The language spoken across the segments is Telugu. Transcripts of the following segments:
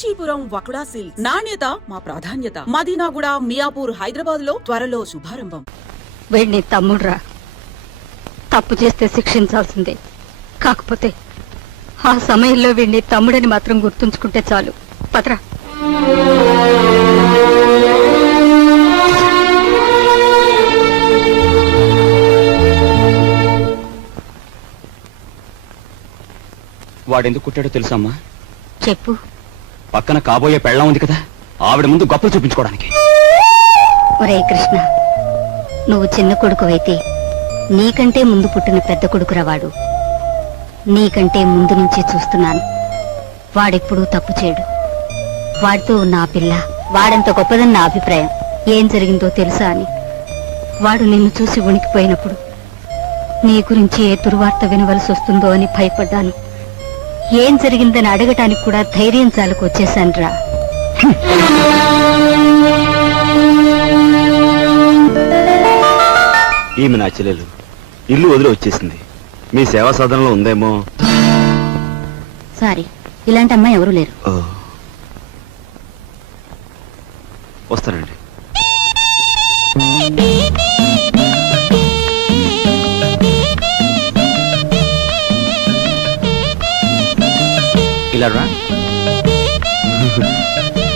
కాంచీపురం వకుడా సిల్క్స్. నాణ్యత మా ప్రాధాన్యత. మదీనాగుడ మియాపూర్ హైదరాబాద్లో త్వరలో శుభారంభం. వీడిని తమ్ముడురా. తప్పు చేస్తే శిక్షించాల్సిందే. కాకపోతే ఆ సమయంలో వీడిని తమ్ముడని మాత్రం గుర్తుంచుకుంటే చాలు. పదరా. వాడెందుకు కుట్టాడో తెలుసమ్మా చెప్పు. పక్కన కాబోయే పెళ్ళం ఉంది కదా ఆవిడ ముందు గొప్పలు చూపించుకోవడానికి. ఒరే కృష్ణ నువ్వు చిన్న కొడుకువైతే నీకంటే ముందు పుట్టిన పెద్ద కొడుకురా వాడు నీకంటే ముందు నుంచే చూస్తున్నాను. వాడెప్పుడూ తప్పు చేయడు. వాడితో ఉన్న ఆ పిల్ల వాడంత గొప్పదని నా అభిప్రాయం ఏం జరిగిందో తెలుసా అని. వాడు నిన్ను చూసి ఉణికిపోయినప్పుడు నీ గురించి ఏ దుర్వార్త వినవలసి వస్తుందో అని భయపడ్డాను. ఏం జరిగిందని అడగటానికి కూడా ధైర్యం చాలకు వచ్చేశానురా. ఈమె నా చెల్లెలు. ఇల్లు వదిలి వచ్చేసింది. మీ సేవా సాధనలో ఉందేమో? సారీ ఇలాంటి అమ్మాయి ఎవరూ లేరు. వస్తానండి.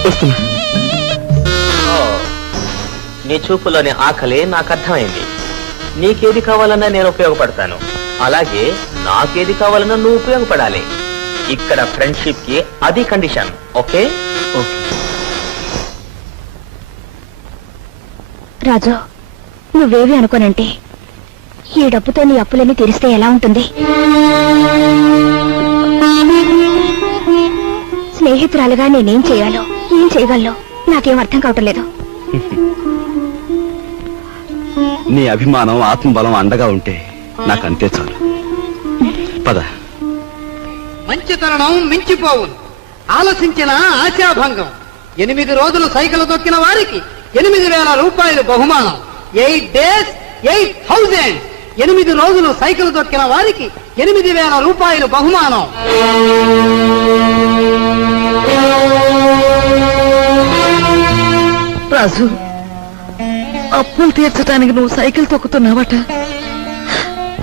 వస్తున్నా. ఓ, నీ చూపులోని ఆకలి నాకు అర్థమైంది. నీకేది కావాలన్నా నేను ఉపయోగపడతాను. అలాగే నాకేది కావాలన్నా నువ్వు ఉపయోగపడాలి. ఇక్కడ ఫ్రెండ్షిప్కి అది కండిషన్ ఓకే? ఓకే. రాజు నువ్వేవి అనుకోనంటే ఈ డబ్బుతో నీ అప్పులన్నీ తీరిస్తే ఎలా ఉంటుంది? స్నేహితురాలుగా నేనేం చేయాలో ఏం చేయగలను నాకేం అర్థం కావటం లేదు. నీ అభిమానం ఆత్మబలం అండగా ఉంటే నాకు అంతే చాలు. పద. మంచి తరుణం మించిపోవును ఆలసించిన ఆశాభంగం. ఎనిమిది రోజులు సైకిల్ తొక్కిన వారికి ఎనిమిది వేల రూపాయలు బహుమానం. Eight days eight thousand. ఎనిమిది రోజులు సైకిల్ తొక్కిన వారికి ఎనిమిది వేల రూపాయలు బహుమానం. రాజు అప్పులు తీర్చడానికి నువ్వు సైకిల్ తొక్కుతున్నావట.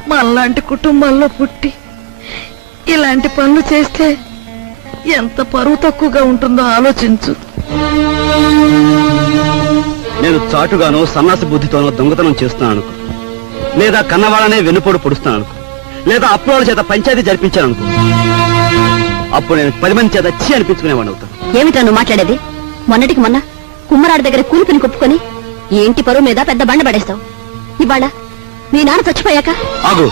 మనలాంటి కుటుంబాల్లో పుట్టి ఇలాంటి పనులు చేస్తే ఎంత పరువు తక్కువగా ఉంటుందో ఆలోచించు. నేను చాటుగానో సన్నాసి బుద్ధితోనో దొంగతనం చేస్తున్నాను లేదా కన్నవాళ్ళనే వెన్నుపోడు పొడుస్తున్నాను లేదా అప్పుల చేత పంచాయతీ జరిపించాను అనుకో. అప్పుడు నేను పది మంది చేత చీ అనిపించుకునేవాడిని అవుతాను. ఏమిటా నువ్వు మాట్లాడేది? మొన్నటికి మొన్న కుమ్మరాడి దగ్గర కూలిపిని కొప్పుకొని ఈ ఇంటి పరువు మీద పెద్ద బండ పడేస్తావు. ఇవాళ మీ నాన్న చచ్చిపోయాక? ఆగు.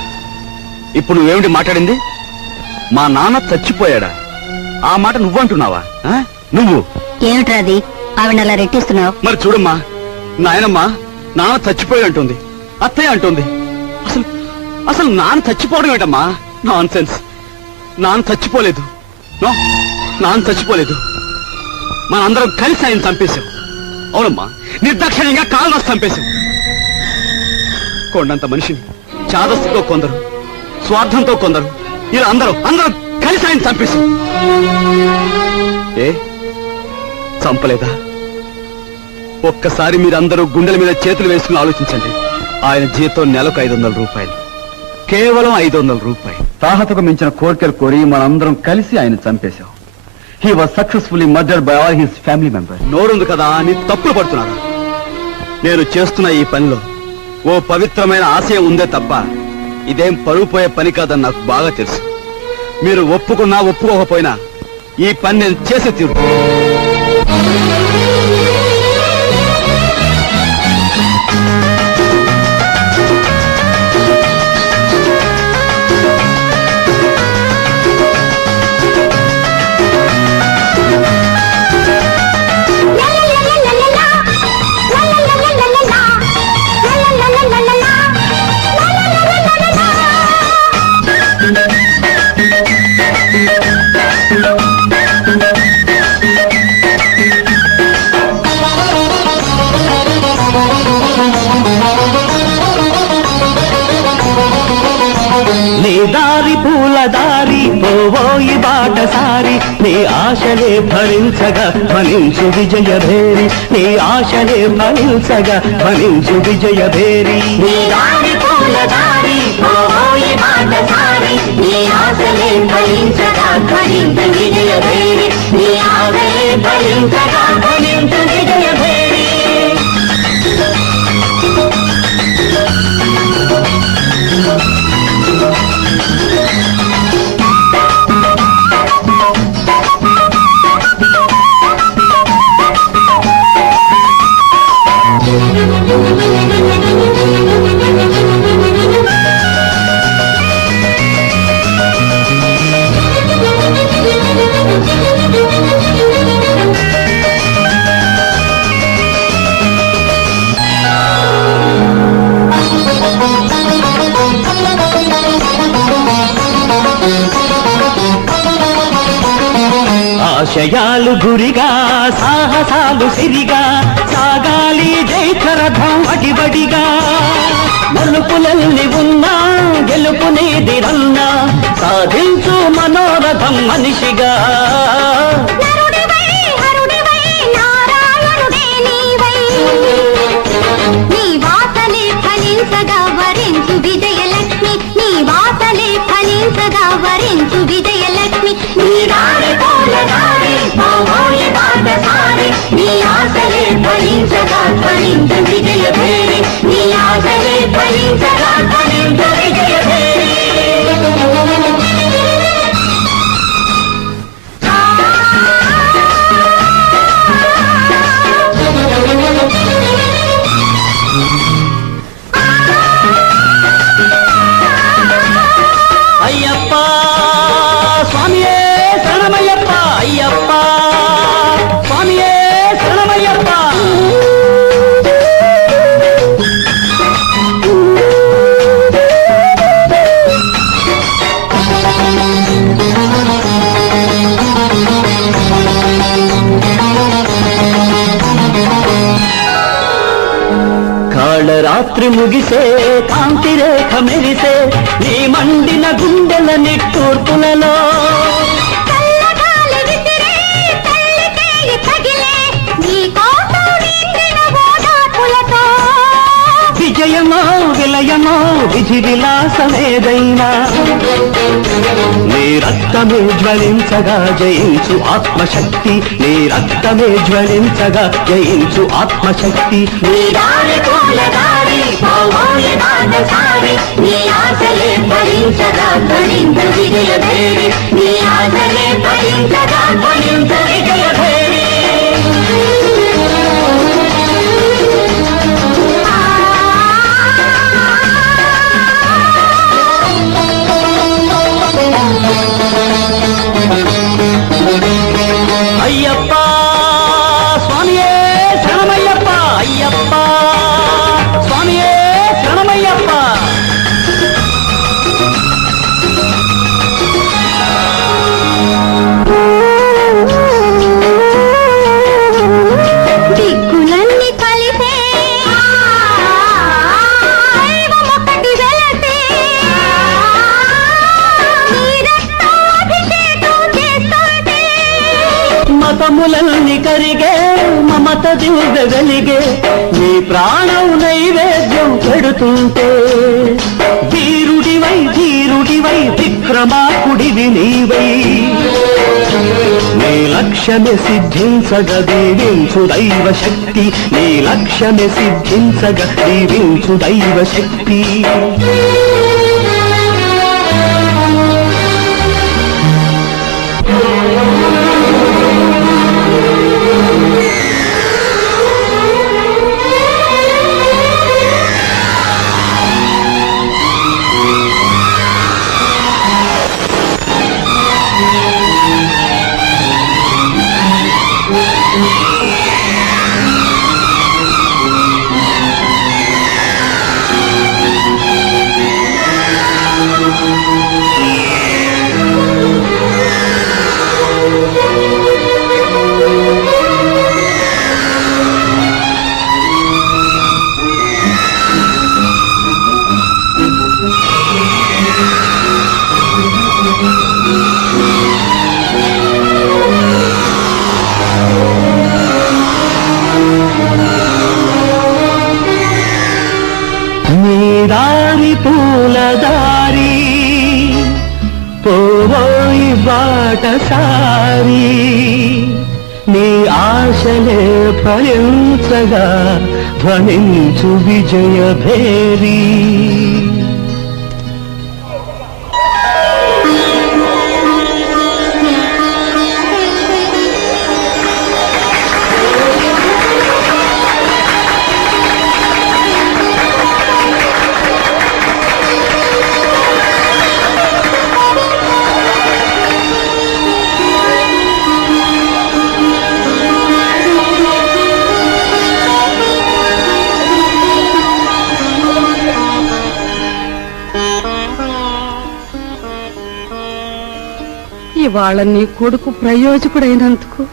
ఇప్పుడు నువ్వేమిటి మాట్లాడింది? మా నాన్న చచ్చిపోయాడా? ఆ మాట నువ్వంటున్నావా ఆ? నువ్వు. ఏమిట్రా అది? ఆవిడ అలా రెట్టిస్తున్నావు? మరి చూడమ్మా. నాయనమ్మా నాన్న చచ్చిపోయి అంటుంది. అత్తయ్య అంటుంది. అసలు అసలు నాన్న చచ్చిపోవడం ఏంటమ్మా? నాన్ సెన్స్ నాన్న చచ్చిపోలేదు. నాన్న చచ్చిపోలేదు. మనందరం కలిసి ఆయన చంపేశాం. అవునమ్మా నిర్దాక్షిణ్యంగా కాలు రాసి చంపేశాం. కొండంత మనిషిని చాదస్తుతో కొందరు స్వార్థంతో కొందరు ఇలా అందరూ అందరూ కలిసి ఆయన చంపేశాం. ఏ చంపలేదా? ఒక్కసారి మీరందరూ గుండెల మీద చేతులు వేసుకుని ఆలోచించండి. ఆయన జీతం నెలకు ఐదు వందల రూపాయలు. కేవలం ఐదు వందల రూపాయలు. తాహతకు మించిన కోరికలు కోరి మనందరం కలిసి ఆయన చంపేశాం. He was successfully murder by all his family member నోరుంది కదా అని తప్పులు పడుతున్నారు? నేను చేస్తున్న ఈ పనిలో ఓ పవిత్రమైన ఆశయం ఉందే తప్ప ఇదేం పరువు పోయే పని కాదని నాకు బాగా తెలుసు. మీరు ఒప్పుకున్నా ఒప్పుకోకపోయినా ఈ పని నేను చేసే తీరు ఫలించగా ఫలించు విజయ భేరి నీ ఆశలే ఫలించగా ఫలించు విజయ భేరి ఫలించగా ఫలించు విజయ భేరి నీ ఆశలే ఫలించగా గురిగా సాహసాలు సిరిగా సాగాలి జైకరథం అడిబడిగా మలుపులల్ని ఉన్నా గెలుపునేదిరన్నా సాధించు మనోరథం మనిషిగా. నరుడివై వరించు విజయలక్ష్మి నీ వాసలే ఫలించగా వరించు దారి పూల దారి ముగిసే కాంతి రేఖ మెరిసే నీ మండిన గుండెల నిట్టూర్పులలో. విజయమో విలయమో విధి విలాసమేదైనా నీ రక్తమే జ్వలించగా జయించు ఆత్మశక్తి. నీ రక్తమే జ్వలించగా జయించు ఆత్మశక్తి. నీ దారి నీ ఆశలే ఫలించగా ఫలించ విజయ భేరి, నీ ఆశలే ఫలించగా ఫలించ విజయ నైవేద్యం ధీరుడివై ధీరుడివై విక్రమాకుడివి నీవై. నీ లక్ష్యమే సిద్ధించగ దీవించు దైవ శక్తి. నీ లక్ష్యమే సిద్ధించగ దీవించు దైవ శక్తి. పూలదారి పోబోయి బాటసారి నీ ఆశలే ఫలించగా ధ్వనించు విజయ భేరీ ఇవాళ నీ కొడుకు ప్రయోజకుడైనందుకు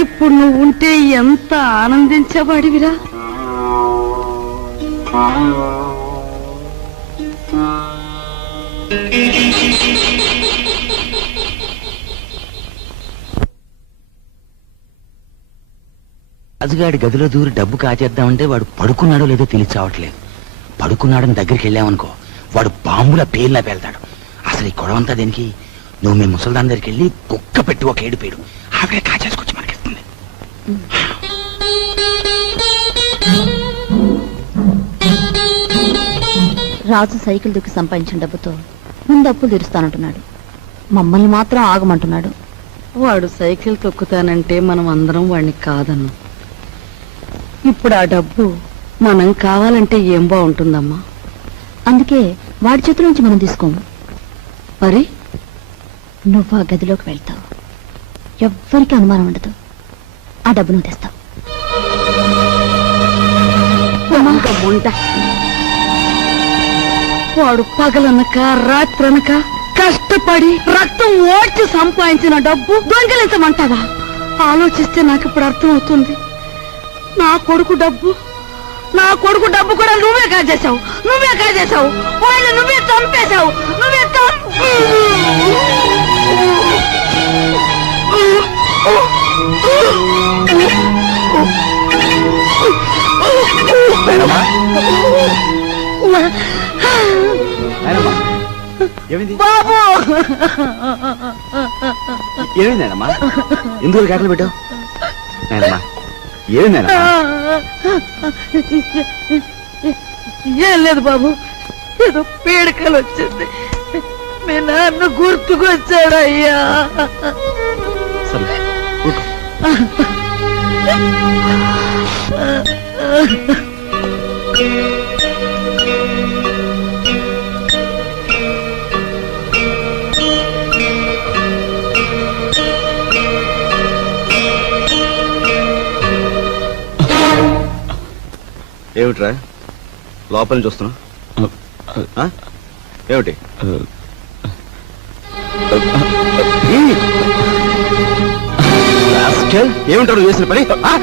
ఇప్పుడు నువ్వు ఉంటే ఎంత ఆనందించేవాడివిరా? రాజుగాడి గదిలో దూరి డబ్బు కాచేద్దామంటే వాడు పడుకున్నాడో లేదో తెలిసావట్లేదు పడుకున్నాడని దగ్గరికి వెళ్ళామనుకో వాడు బాంబుల పేర్లా పేల్తాడు. అసలు ఈ గొడవంతా దేనికి? నువ్వు మీ ముసల్దాన్ దగ్గరికి వెళ్ళి కుక్క పెట్టి ఒక ఏడు పేడు. ఆవిడే కాచేసుకొచ్చి మనకిస్తుంది రాజు సైకిల్ దుక్కి సంపాదించిన డబ్బుతో ముందు అప్పులు తీరుస్తానంటున్నాడు. మమ్మల్ని మాత్రం ఆగమంటున్నాడు. వాడు సైకిల్ తొక్కుతానంటే మనం అందరం వాడిని కాదన్ను. ఇప్పుడు ఆ డబ్బు మనం కావాలంటే ఏం బాగుంటుందమ్మా? అందుకే వాడి చేతుల నుంచి మనం తీసుకోము. మరి? నువ్వు ఆ గదిలోకి వెళ్తావు. ఎవ్వరికి అనుమానం ఉండదు. ఆ డబ్బు నువ్వు తెస్తావు. వాడు పగలనక రాత్రనక కష్టపడి రక్తం ఓడ్చి సంపాదించిన డబ్బు దొంగలించమంటావా? ఆలోచిస్తే నాకు ఇప్పుడు అర్థమవుతుంది. నా కొడుకు డబ్బు నా కొడుకు డబ్బు కూడా నువ్వే కాజేశావు నువ్వే కాజేశావు వాళ్ళు నువ్వే చంపేశావు. నువ్వే నాయనమ్మా ఏమైంది? బాబు! ఏమైంది నాయనమ్మా ఎందుకు కేకలు పెట్టావు? నాయనమ్మా ఏమైంది నాయనమ్మా ఏం లేదు బాబు ఏదో పీడకలు వచ్చింది. మీ నాన్న గుర్తుకొచ్చాడయ్యా. సరే. ఏమిట్రా? లోపల నుంచి వస్తున్నా? ఆ? ఏమిటి? ఏమిటాడు చేసిన పని? ఆ?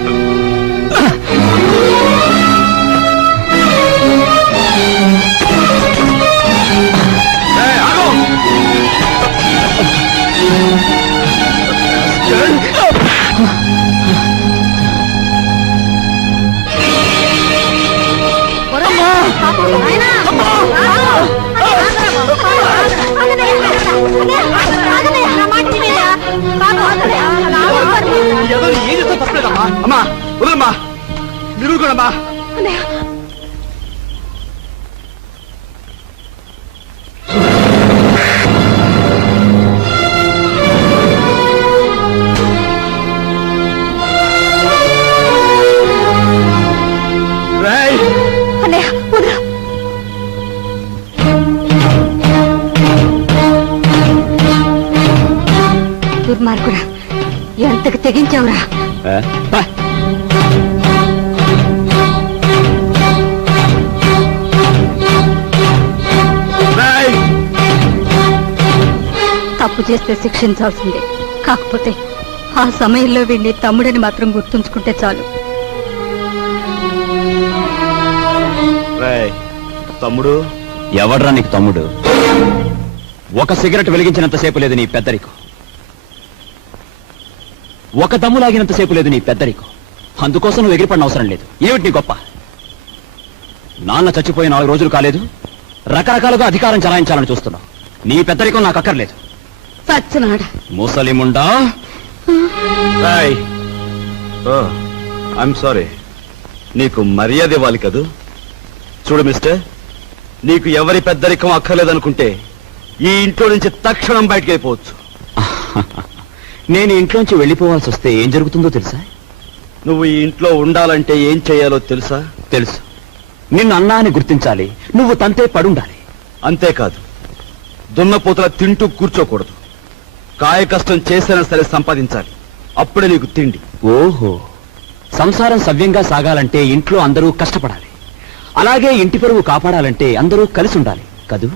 ఏయ్, ఆగు! ఎవరు ఏం చేస్తా తప్పలేదమ్మా అమ్మా వదలమ్మా మీరు కూడా దుర్మార్గుడా. ఎంతకు తెగించావురా! తప్పు చేస్తే శిక్షించాల్సిందే. కాకపోతే ఆ సమయంలో వీడిని తమ్ముడని మాత్రం గుర్తుంచుకుంటే చాలు. తమ్ముడు? ఎవడ్రా నీకు తమ్ముడు? ఒక సిగరెట్ వెలిగించినంతసేపు లేదు నీ పెద్దరికు ఒక దమ్ము లాగినంతసేపు లేదు నీ పెద్దరికు. అందుకోసం నువ్వు ఎగిరిపడిన అవసరం లేదు. ఏమిటి నీ గొప్ప? నాన్న చచ్చిపోయి నాలుగు రోజులు కాలేదు. రకరకాలుగా అధికారం చలాయించాలని చూస్తున్నావు. నీ పెద్దరికం నాకు అక్కర్లేదు. సచ్చినాడ? ముసలిముండా? ఐఎమ్ సారీ నీకు మర్యాద ఇవ్వాలి కదూ? చూడు మిస్టర్ నీకు ఎవరి పెద్దరికం అక్కర్లేదనుకుంటే ఈ ఇంట్లో నుంచి తక్షణం బయటకు అయిపోవచ్చు నేను ఇంట్లోంచి వెళ్ళిపోవాల్సి వస్తే ఏం జరుగుతుందో తెలుసా? నువ్వు ఈ ఇంట్లో ఉండాలంటే ఏం చేయాలో తెలుసా? తెలుసు. నిన్ను అన్నా అని గుర్తించాలి నువ్వు తంతే పడుండాలి. అంతేకాదు దున్నపోతుల తింటూ కూర్చోకూడదు. కాయ కష్టం చేసైనా సరే సంపాదించాలి అప్పుడే నీకు తిండి. ఓహో సంసారం సవ్యంగా సాగాలంటే ఇంట్లో అందరూ కష్టపడాలి. అలాగే ఇంటి పరువు కాపాడాలంటే అందరూ కలిసి ఉండాలి కదూ?